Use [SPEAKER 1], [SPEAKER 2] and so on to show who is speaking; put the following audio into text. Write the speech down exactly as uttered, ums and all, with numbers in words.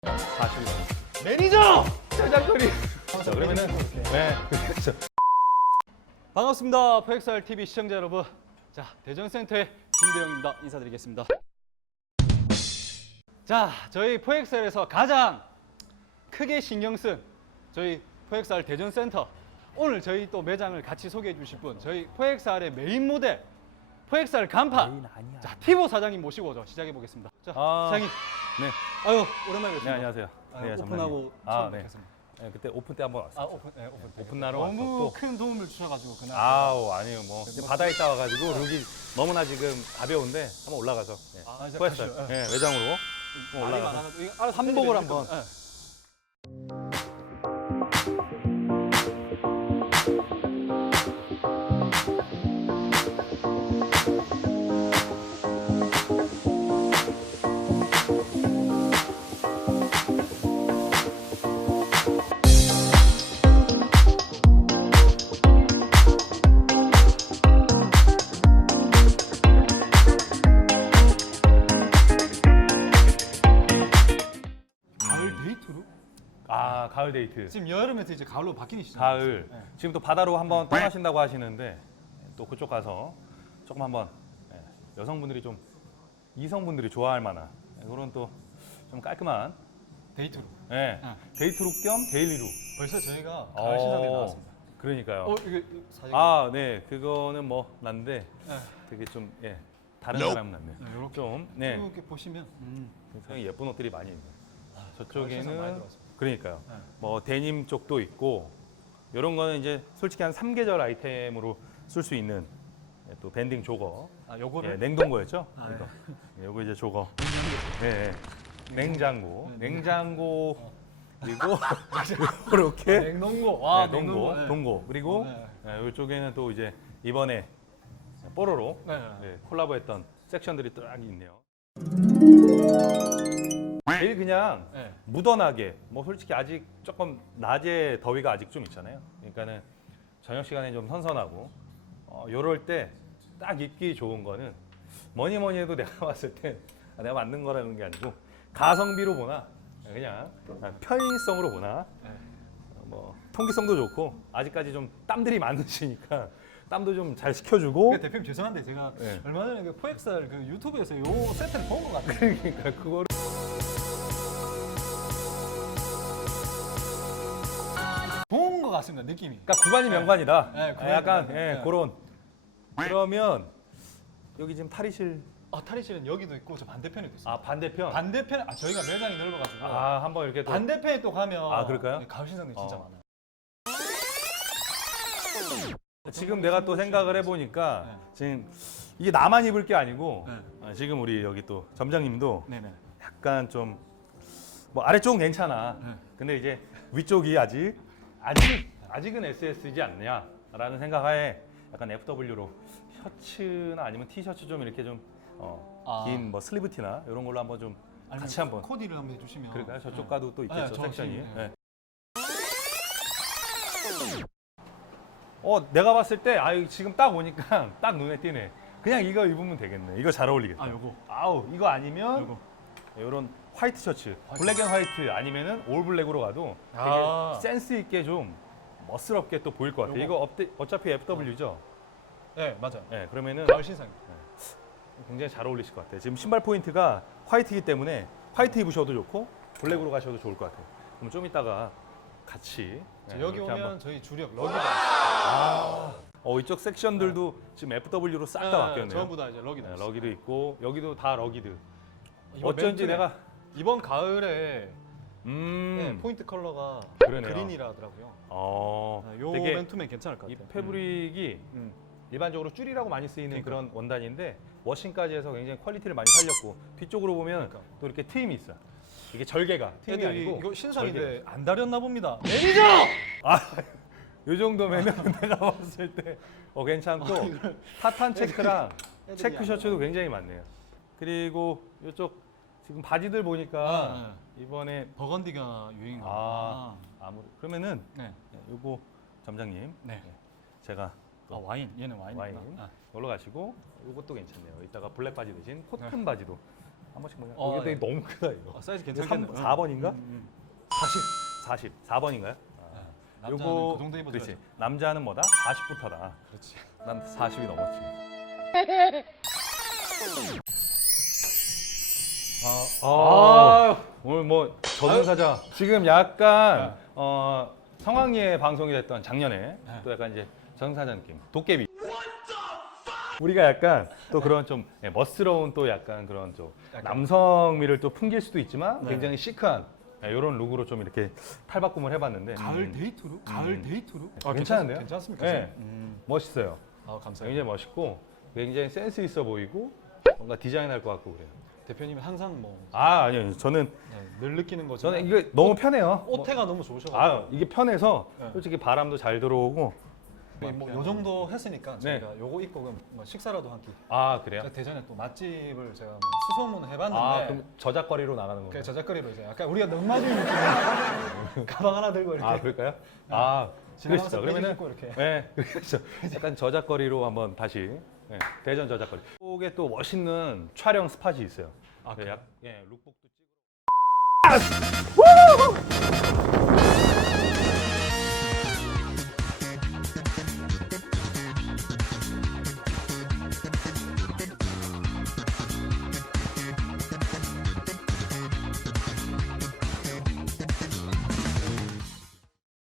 [SPEAKER 1] 사실
[SPEAKER 2] 매니저!
[SPEAKER 1] 저작거리. 자 그러면은 네 그렇죠.
[SPEAKER 2] 반갑습니다. 포엑스알티비 시청자 여러분. 자, 대전센터의 김대영입니다. 인사드리겠습니다. 자, 저희 포엑스알에서 가장 크게 신경 쓴 저희 포엑스알 대전센터. 오늘 저희 또 매장을 같이 소개해 주실 분, 저희 포엑스알의 메인 모델, 포엑스알 간판.
[SPEAKER 1] 메인 아니야.
[SPEAKER 2] 자, 티보 사장님 모시고 저 시작해 보겠습니다. 자,
[SPEAKER 1] 아,
[SPEAKER 2] 사장님.
[SPEAKER 1] 네.
[SPEAKER 2] 아유, 오랜만에
[SPEAKER 1] 네
[SPEAKER 2] 뵙습니다.
[SPEAKER 1] 안녕하세요.
[SPEAKER 2] 아,
[SPEAKER 1] 네,
[SPEAKER 2] 오픈하고
[SPEAKER 1] 아,
[SPEAKER 2] 처음
[SPEAKER 1] 네.
[SPEAKER 2] 뵙겠습니다.
[SPEAKER 1] 네, 그때 오픈 때 한번 왔어요.
[SPEAKER 2] 아, 오픈, 네, 오픈. 때.
[SPEAKER 1] 오픈 날은
[SPEAKER 2] 너무
[SPEAKER 1] 왔었고.
[SPEAKER 2] 큰 도움을 주셔가지고 그날.
[SPEAKER 1] 아우 아니에요 뭐 이제 바다에 있다 와가지고 룩이 너무나 지금 가벼운데 한번 올라가서 네.
[SPEAKER 2] 아, 이제
[SPEAKER 1] 포엑스알
[SPEAKER 2] 가시죠.
[SPEAKER 1] 네, 외장으로 한번
[SPEAKER 2] 말이
[SPEAKER 1] 올라가서
[SPEAKER 2] 많아가지고 이거 알아서
[SPEAKER 1] 한복을
[SPEAKER 2] 해드리면
[SPEAKER 1] 한번.
[SPEAKER 2] 됩니다. 네. 가을 데이트로?
[SPEAKER 1] 아 가을 데이트
[SPEAKER 2] 지금 여름에서 이제 가을로 바뀌는 시점.
[SPEAKER 1] 가을
[SPEAKER 2] 네.
[SPEAKER 1] 지금 또 바다로 한번 떠나신다고 하시는데 또 그쪽 가서 조금 한번 네, 여성분들이 좀 이성분들이 좋아할 만한 네, 그런 또 좀 깔끔한
[SPEAKER 2] 데이트로.
[SPEAKER 1] 네,
[SPEAKER 2] 응.
[SPEAKER 1] 데이트룩 겸 데일리룩.
[SPEAKER 2] 벌써 저희가 가을 신상이 나왔습니다.
[SPEAKER 1] 그러니까요.
[SPEAKER 2] 어, 이게 사진.
[SPEAKER 1] 아, 네, 그거는 뭐 난데
[SPEAKER 2] 네.
[SPEAKER 1] 되게 좀 예, 다른 사람 같네요.
[SPEAKER 2] 네, 이렇게
[SPEAKER 1] 좀 네,
[SPEAKER 2] 이렇게 보시면 음.
[SPEAKER 1] 굉장히 예쁜 옷들이 많이 있네요.
[SPEAKER 2] 가을 신상 많이
[SPEAKER 1] 저쪽에는
[SPEAKER 2] 들어왔습니다.
[SPEAKER 1] 그러니까요.
[SPEAKER 2] 네.
[SPEAKER 1] 뭐 데님 쪽도 있고 이런 거는 이제 솔직히 한 삼 계절 아이템으로 쓸 수 있는 예, 또 밴딩 조거.
[SPEAKER 2] 아, 요거를
[SPEAKER 1] 예, 냉동고였죠?
[SPEAKER 2] 아,
[SPEAKER 1] 이거. 예, 요거 이제 조거. 네, 네. 냉장고.
[SPEAKER 2] 네,
[SPEAKER 1] 냉장고 그리고 이렇게
[SPEAKER 2] 냉동고. 와,
[SPEAKER 1] 네, 동고,
[SPEAKER 2] 냉동고. 네.
[SPEAKER 1] 동고. 그리고
[SPEAKER 2] 네.
[SPEAKER 1] 네, 이쪽에는 또 이제 이번에 뽀로로
[SPEAKER 2] 네. 네.
[SPEAKER 1] 네, 콜라보했던 섹션들이 딱 있네요. 제일 그냥
[SPEAKER 2] 네.
[SPEAKER 1] 무던하게 뭐 솔직히 아직 조금 낮에 더위가 아직 좀 있잖아요. 그러니까는 저녁 시간에 좀 선선하고 어, 요럴 때 딱 입기 좋은 거는 뭐니 뭐니 해도 내가 봤을 때 아, 내가 만든 거라는 게 아니고 가성비로 보나 그냥 편의성으로 보나
[SPEAKER 2] 네.
[SPEAKER 1] 어, 뭐 통기성도 좋고 아직까지 좀 땀들이 많으시니까 땀도 좀 잘 식혀주고
[SPEAKER 2] 그 대표님 죄송한데 제가
[SPEAKER 1] 네.
[SPEAKER 2] 얼마 전에 그 포엑스알 그 유튜브에서 요 세트를 본 것 같아요.
[SPEAKER 1] 그러니까 그거를
[SPEAKER 2] 본 것 같습니다. 느낌이.
[SPEAKER 1] 그러니까 구간이 명관이다.
[SPEAKER 2] 네, 구간이
[SPEAKER 1] 약간
[SPEAKER 2] 명관.
[SPEAKER 1] 예,
[SPEAKER 2] 네.
[SPEAKER 1] 그런 그러면 여기 지금 탈의실
[SPEAKER 2] 아, 탈의실은 여기도 있고 저 반대편에도 있어요.
[SPEAKER 1] 아 반대편
[SPEAKER 2] 반대편 아 저희가 매장이 넓어가지고
[SPEAKER 1] 아 한번 이렇게 또
[SPEAKER 2] 반대편에 또 가면
[SPEAKER 1] 아, 그럴까요?
[SPEAKER 2] 네, 가을 신상들이 진짜
[SPEAKER 1] 어.
[SPEAKER 2] 많아요.
[SPEAKER 1] 지금 내가 또 생각을 해보니까
[SPEAKER 2] 네.
[SPEAKER 1] 지금 이게 나만 입을 게 아니고
[SPEAKER 2] 네.
[SPEAKER 1] 어, 지금 우리 여기 또 점장님도
[SPEAKER 2] 네네.
[SPEAKER 1] 약간 좀 뭐 아래쪽은 괜찮아.
[SPEAKER 2] 네.
[SPEAKER 1] 근데 이제 위쪽이 아직 아직 아직은 에스에스이지 않냐라는 생각하에 약간 에프더블유로 셔츠나 아니면 티셔츠 좀 이렇게 좀
[SPEAKER 2] 아.
[SPEAKER 1] 긴 뭐 슬리브티나 이런 걸로 한번 좀
[SPEAKER 2] 아니면
[SPEAKER 1] 같이 한번
[SPEAKER 2] 코디를 한번 해주시면
[SPEAKER 1] 그럴까요? 저쪽
[SPEAKER 2] 네.
[SPEAKER 1] 가도 또 있겠죠
[SPEAKER 2] 네, 저
[SPEAKER 1] 섹션이.
[SPEAKER 2] 지금,
[SPEAKER 1] 네. 어 내가 봤을 때 아 지금 딱 오니까 딱 눈에 띄네. 그냥 이거 입으면 되겠네. 이거 잘 어울리겠다.
[SPEAKER 2] 아 요거
[SPEAKER 1] 아우 이거 아니면
[SPEAKER 2] 요거
[SPEAKER 1] 이런 화이트 셔츠,
[SPEAKER 2] 화이트
[SPEAKER 1] 블랙 앤 화이트 아니면은 올 블랙으로 가도 되게
[SPEAKER 2] 아.
[SPEAKER 1] 센스 있게 좀 멋스럽게 또 보일 것 같아.
[SPEAKER 2] 요거.
[SPEAKER 1] 이거 업데, 어차피 에프더블유죠.
[SPEAKER 2] 네 맞아요.
[SPEAKER 1] 네, 그러면은
[SPEAKER 2] 가을 신상입니다.
[SPEAKER 1] 굉장히 잘 어울리실 것 같아요. 지금 신발 포인트가 화이트이기 때문에 화이트 입으셔도 좋고 블랙으로 가셔도 좋을 것 같아요. 그럼 좀 이따가 같이
[SPEAKER 2] 자,
[SPEAKER 1] 네,
[SPEAKER 2] 여기
[SPEAKER 1] 이렇게
[SPEAKER 2] 오면
[SPEAKER 1] 한번.
[SPEAKER 2] 저희 주력 럭이다.
[SPEAKER 1] 어 이쪽 섹션들도 지금 에프더블유로 싹 다 바뀌었네요.
[SPEAKER 2] 전부 다 이제 럭이다.
[SPEAKER 1] 네, 럭이도 있고 여기도 다 럭이드.
[SPEAKER 2] 이번
[SPEAKER 1] 어쩐지
[SPEAKER 2] 맨투맨,
[SPEAKER 1] 내가
[SPEAKER 2] 이번 가을에
[SPEAKER 1] 음
[SPEAKER 2] 네, 포인트 컬러가
[SPEAKER 1] 그러네요.
[SPEAKER 2] 그린이라 하더라고요.
[SPEAKER 1] 어
[SPEAKER 2] 네, 요
[SPEAKER 1] 되게
[SPEAKER 2] 맨투맨 괜찮을 것
[SPEAKER 1] 이
[SPEAKER 2] 같아요.
[SPEAKER 1] 패브릭이
[SPEAKER 2] 음.
[SPEAKER 1] 일반적으로 줄이라고 많이 쓰이는
[SPEAKER 2] 그러니까.
[SPEAKER 1] 그런 원단인데 워싱까지 해서 굉장히 퀄리티를 많이 살렸고 뒤쪽으로 보면
[SPEAKER 2] 그러니까.
[SPEAKER 1] 또 이렇게 트임이 있어요. 이게 절개가 트임이
[SPEAKER 2] 애들이
[SPEAKER 1] 아니고
[SPEAKER 2] 이거 신상인데
[SPEAKER 1] 절개가.
[SPEAKER 2] 안 다렸나 봅니다. 매니저!
[SPEAKER 1] 이 정도면은 내가 봤을 때 어, 괜찮고 타탄 체크랑
[SPEAKER 2] 애들이
[SPEAKER 1] 체크
[SPEAKER 2] 안
[SPEAKER 1] 셔츠도 굉장히 많네요. 그리고 이쪽 지금 바지들 보니까
[SPEAKER 2] 아,
[SPEAKER 1] 이번에
[SPEAKER 2] 버건디가 유행인 거.
[SPEAKER 1] 아 아무 그러면은
[SPEAKER 2] 네.
[SPEAKER 1] 요거 점장님
[SPEAKER 2] 네.
[SPEAKER 1] 제가
[SPEAKER 2] 아 와인. 얘는 와인.
[SPEAKER 1] 와인
[SPEAKER 2] 아.
[SPEAKER 1] 걸로 가시고 이것도 괜찮네요. 이따가 블랙 바지 대신 코튼 바지도 한 번씩 보자.
[SPEAKER 2] 어,
[SPEAKER 1] 이게 되게
[SPEAKER 2] 네.
[SPEAKER 1] 너무 크다 이거.
[SPEAKER 2] 아, 사이즈
[SPEAKER 1] 이거
[SPEAKER 2] 괜찮겠네요.
[SPEAKER 1] 사 번인가?
[SPEAKER 2] 음, 음.
[SPEAKER 1] 사십. 사십. 사 번인가요?
[SPEAKER 2] 남자는 그 정도 입어줘야죠.
[SPEAKER 1] 그렇지. 남자는 뭐다? 사십부터다.
[SPEAKER 2] 그렇지.
[SPEAKER 1] 난 사십이 넘었지. 아,
[SPEAKER 2] 아,
[SPEAKER 1] 오늘 뭐 저승사자 지금 약간 어, 성황리에 방송이 됐던 작년에 또 약간 이제 저승사자 느낌 도깨비 우리가 약간 또 그런 좀 예, 멋스러운 또 약간 그런 좀
[SPEAKER 2] 약간.
[SPEAKER 1] 남성미를 또 풍길 수도 있지만
[SPEAKER 2] 네.
[SPEAKER 1] 굉장히 시크한 이런 룩으로 좀 이렇게 탈바꿈을 해봤는데
[SPEAKER 2] 가을
[SPEAKER 1] 음,
[SPEAKER 2] 데이트로? 가을 데이트로?
[SPEAKER 1] 괜찮은데요?
[SPEAKER 2] 괜찮습니까?
[SPEAKER 1] 네.
[SPEAKER 2] 음.
[SPEAKER 1] 멋있어요.
[SPEAKER 2] 아, 감사합니다.
[SPEAKER 1] 굉장히 멋있고 굉장히 센스 있어 보이고 뭔가 디자인할 것 같고 그래요.
[SPEAKER 2] 대표님이 항상 뭐
[SPEAKER 1] 아 아니요 저는
[SPEAKER 2] 네, 늘 느끼는 거지만
[SPEAKER 1] 저는 이게 너무 편해요.
[SPEAKER 2] 옷태가 너무 좋으셔가지고
[SPEAKER 1] 아 이게 편해서
[SPEAKER 2] 네.
[SPEAKER 1] 솔직히 바람도 잘 들어오고
[SPEAKER 2] 뭐요 정도 했으니까
[SPEAKER 1] 네.
[SPEAKER 2] 저희가 요거 입고 그럼 뭐 식사라도 한 끼.
[SPEAKER 1] 아 그래요?
[SPEAKER 2] 제가 대전에 또 맛집을 제가 뭐 수소문 해봤는데
[SPEAKER 1] 아 그럼 저작거리로 나가는
[SPEAKER 2] 그
[SPEAKER 1] 건가요?
[SPEAKER 2] 저작거리로 이제 약간 우리가 넉마주 느낌 가방 하나 들고 이렇게
[SPEAKER 1] 아 그럴까요? 아
[SPEAKER 2] 지나가면서
[SPEAKER 1] 그러시죠. 그러면은
[SPEAKER 2] 삐지고 이렇게.
[SPEAKER 1] 네 그렇죠. 약간 저작거리로 한번 다시 네, 대전 저작거리. 이게 또 멋있는 촬영 스팟이 있어요.
[SPEAKER 2] 아,
[SPEAKER 1] 그
[SPEAKER 2] 그래요?
[SPEAKER 1] 약, 예 룩북도 찍고.